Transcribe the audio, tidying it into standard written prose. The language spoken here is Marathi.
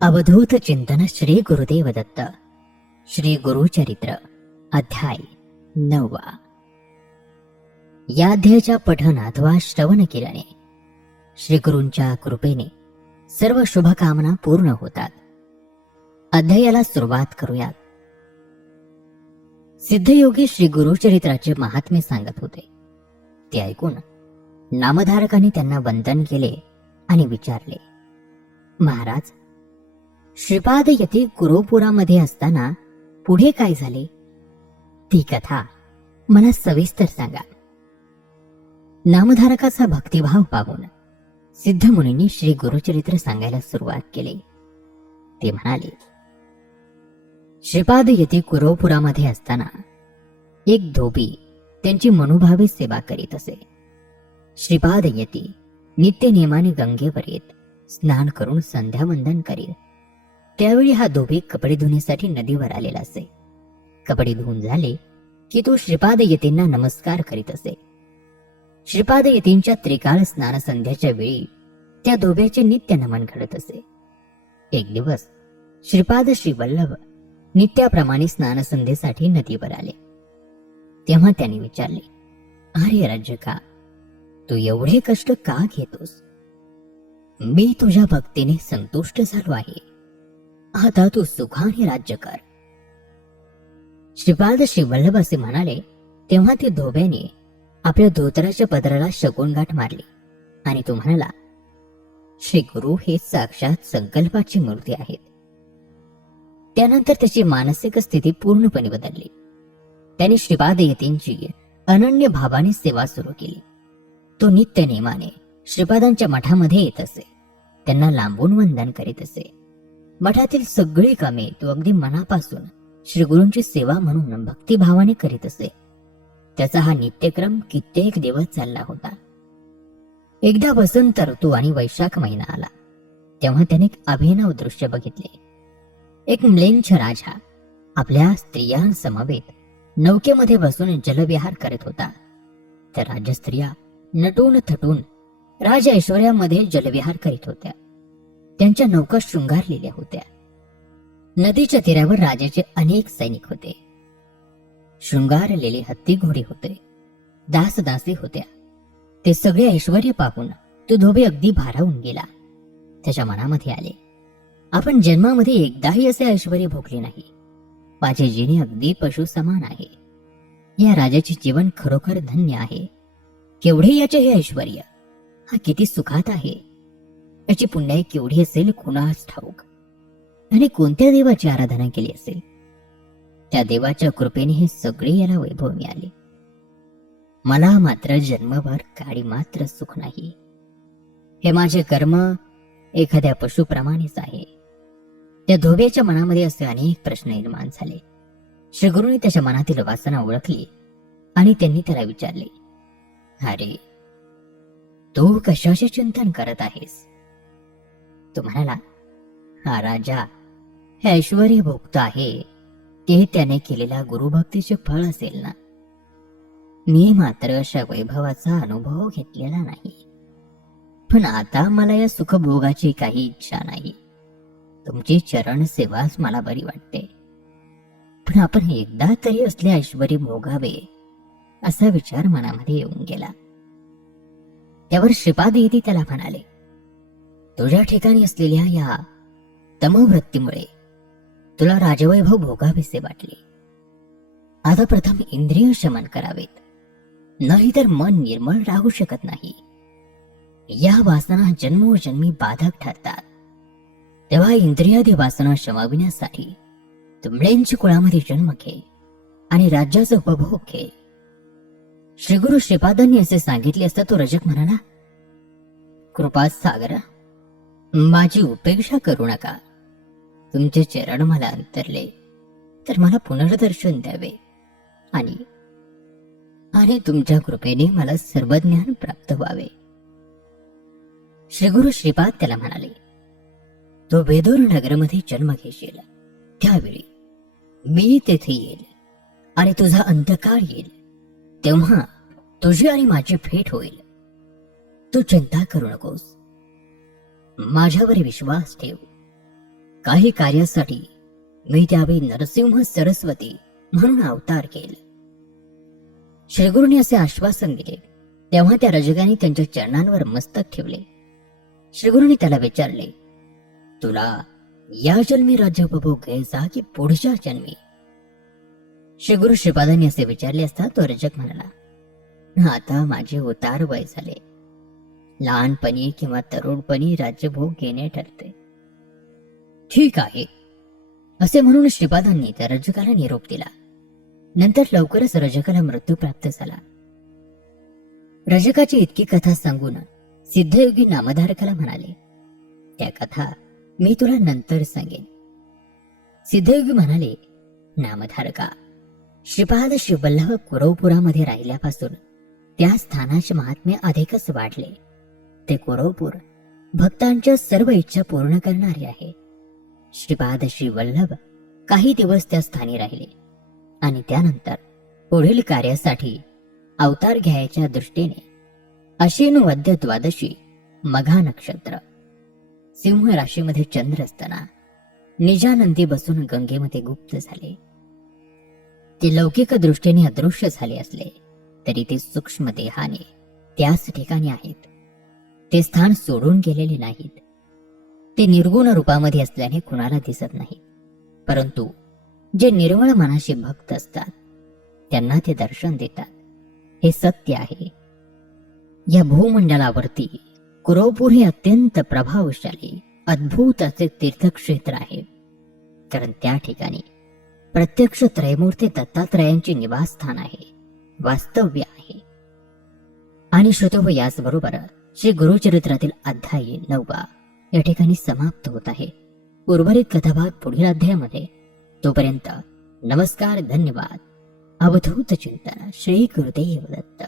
अवधूत चिंतन श्री गुरुदेव दत्त श्री गुरुचरित्र अध्याय 9. या अध्यायाच्या पठण अथवा श्रवण केल्याने श्री गुरूंच्या कृपेने सर्व शुभकामना पूर्ण होतात. अध्यायाला सुरुवात करूयात. सिद्धयोगी श्री गुरुचरित्राचे महात्म्य सांगत होते. ते ऐकून नामधारकांनी त्यांना वंदन केले आणि विचारले, महाराज, श्रीपाद येथे गुरुपुरामध्ये असताना पुढे काय झाले? ती कथा मला सविस्तर सांगा. नामधारकाचा भक्तिभाव पाहून सिद्धमुनींनी श्री गुरुचरित्र सांगायला सुरुवात केली. ते म्हणाले, श्रीपाद येथे गुरुपुरामध्ये असताना एक धोबी त्यांची मनोभावे सेवा करीत असे. श्रीपाद येथे नित्य नियमाने गंगेवर येत स्नान करून संध्यावंदन करीत. त्यावेळी हा धोबी कपडे धुण्यासाठी नदीवर आलेला असे. कपडे धुवून झाले की तो श्रीपाद येतींना नमस्कार करीत असे. श्रीपाद येतींच्या त्रिकाळ स्नान संध्याच्या वेळी त्या धोब्याचे नित्य नमन घडत असे. एक दिवस श्रीपाद श्री वल्लभ नित्याप्रमाणे स्नान संध्येसाठी नदीवर आले. तेव्हा त्यांनी विचारले, अरे राजका, तू एवढे कष्ट का घेतोस? मी तुझ्या भक्तीने संतुष्ट झालो आहे. आता तू सुखाने राज्य कर. श्रीपाद श्री वल्लभ असे म्हणाले तेव्हा ते धोब्याने आपल्या धोतराच्या पदराला शगुनगाठ मारली आणि तो म्हणाला, श्री गुरु हे साक्षात संकल्पाची मूर्ती आहेत. त्यानंतर त्याची मानसिक स्थिती पूर्णपणे बदलली. त्याने श्रीपाद येतींची अनन्य भावाने सेवा सुरू केली. तो नित्य नेमाने श्रीपादांच्या मठामध्ये येत असे. त्यांना लांबून वंदन करीत असे. मठातील सगळी कामे तो अगदी मनापासून श्रीगुरूंची सेवा म्हणून भक्तिभावाने करीत असे. त्याचा हा नित्यक्रम कित्येक दिवस चालला होता. एकदा वसंत ऋतू आणि वैशाख महिना आला. तेव्हा त्याने एक अभिनव दृश्य बघितले. एक म्लेच्छ राजा आपल्या स्त्रियांसमवेत नौकेमध्ये बसून जलविहार करत होता. त्या राजस्त्रिया नटून थटून राज ऐश्वर्यामध्ये जलविहार करीत होत्या. त्यांच्या नौका शृंगारलेल्या होत्या. नदीच्या तीरावर राजाचे अनेक सैनिक होते. शृंगारलेले हत्ती घोडे होते. दासदासी होत्या. ते सगळे ऐश्वर्य पाहून तो धोबी अगदी भारावून गेला. त्याच्या मनामध्ये आले, आपण जन्मामध्ये एकदाही असे ऐश्वर्य भोगले नाही. माझे जीणे अगदी पशु समान आहे. या राजाचे जीवन खरोखर धन्य आहे. केवढे याचे हे ऐश्वर्य, हा किती सुखात आहे. याची पुण्याई केवढी असेल कुणास ठाऊक. आणि कोणत्या देवाची आराधना केली असेल. त्या देवाच्या कृपेने हे सगळे याला वैभव मिळाले. मला मात्र जन्मभर काडी मात्र सुख नाही. हे माझे कर्म एखाद्या पशुप्रमाणेच आहे. त्या धोब्याच्या मनामध्ये असे अनेक प्रश्न निर्माण झाले. श्रीगुरूंनी त्याच्या मनातील वासना ओळखली आणि त्यांनी त्याला विचारले, अरे, तू कशाचे चिंतन करत आहेस? तो म्हणाला, हा राजा हे ऐश्वर्य भोगत आहे ते त्याने केलेल्या गुरुभक्तीचे फळ असेल ना. मी मात्र अशा वैभवाचा अनुभव घेतलेला नाही. पण आता मला या सुखभोगाची काही इच्छा नाही. तुमची चरण सेवाच मला बरी वाटते. पण आपण एकदा तरी असले ऐश्वर्य भोगावे असा विचार मनामध्ये येऊन गेला. त्यावर श्रीपाद येती त्याला म्हणाले, तुझ्या ठिकाणी असलेल्या या तमवृत्तीमुळे तुला राजवैभव भोगावेसे वाटले. आता प्रथम इंद्रिय शमन करावेत, नाहीतर मन निर्मळ राहू शकत नाही. या वासना जन्मोजन्मी बाधक ठरतात. तेव्हा इंद्रियादी वासना शमविण्यासाठी तुमळेंच्या कुळामध्ये जन्म घे आणि राज्याचा उपभोग घे. श्रीगुरु श्रीपादांनी असे सांगितले असता तो रजक म्हणाला, कृपा सागरा, माझी उपेक्षा करू नका. तुमचे चरण मला अंतरले तर मला पुनर्दर्शन द्यावे आणि तुमच्या कृपेने मला सर्व ज्ञान प्राप्त व्हावे. श्रीगुरु श्रीपाद त्याला म्हणाले, तो बेदूर नगरमध्ये जन्म घेशील त्यावेळी मी तेथे येईल आणि तुझा अंतकाळ येईल. तेव्हा तुझी आणि माझी भेट होईल. तू चिंता करू नकोस. माझ्यावर विश्वास ठेव. काही कार्यासाठी मी त्यावेळी नरसिंह सरस्वती म्हणून अवतार केला. श्रीगुरूंनी असे आश्वासन दिले तेव्हा त्या रजकाने त्यांच्या चरणांवर मस्तक ठेवले. श्रीगुरूंनी त्याला विचारले, तुला या जन्मी राज्य उपभोग घ्यायचा की पुढच्या जन्मी? श्रीगुरु श्रीपादांनी असे विचारले असता तो रजक म्हणाला, आता माझे उतार वय झाले. लहानपणी किंवा तरुणपणी राज्यभोग घेणे ठरते. ठीक आहे असे म्हणून श्रीपादांनी त्या रजकाला निरोप दिला. नंतर लवकरच रजकाला मृत्यू प्राप्त झाला. रजकाची इतकी कथा सांगून सिद्धयोगी नामधारकाला म्हणाले, त्या कथा मी तुला नंतर सांगेन. सिद्धयोगी म्हणाले, नामधारका, श्रीपाद श्रीवल्लभ कुरवपुरामध्ये राहिल्यापासून त्या स्थानाचे महात्म्य अधिकच वाढले. ते कुरवपूर भक्तांच्या सर्व इच्छा पूर्ण करणारे आहे. श्रीपाद श्रीवल्लभ काही दिवस त्या स्थानी राहिले आणि त्यानंतर पुढील कार्यासाठी अवतार घ्यायच्या दृष्टीने अश्विन वद्य द्वादशी मघा नक्षत्र सिंह राशीमध्ये चंद्र असताना निजानंदी बसून गंगेमध्ये गुप्त झाले. ते लौकिक दृष्टीने अदृश्य झाले असले तरी ते सूक्ष्म देहाने त्याच ठिकाणी आहेत. ते स्थान सोडून गेलेले नाहीत. ते निर्गुण रूपामध्ये असल्याने कुणाला दिसत नाहीत, परंतु जे निर्मळ मनाशी भक्त असतात त्यांना ते दर्शन देतात. हे सत्य आहे. या भूमंडलावरती कुरवपूर हे अत्यंत प्रभावशाली अद्भुत असे तीर्थक्षेत्र आहे, कारण त्या ठिकाणी प्रत्यक्ष त्रयमूर्ती दत्तात्रयांचे निवासस्थान आहे, वास्तव्य आहे. आणि श्रोतो, याचबरोबर श्री गुरुचरित्रातील अध्याय 9 या ठिकाणी समाप्त होत आहे. उर्वरित कथाभाग पुढील अध्यायामध्ये. तोपर्यंत नमस्कार, धन्यवाद. अवधूत चिंतन. श्री गुरुदेव दत्त.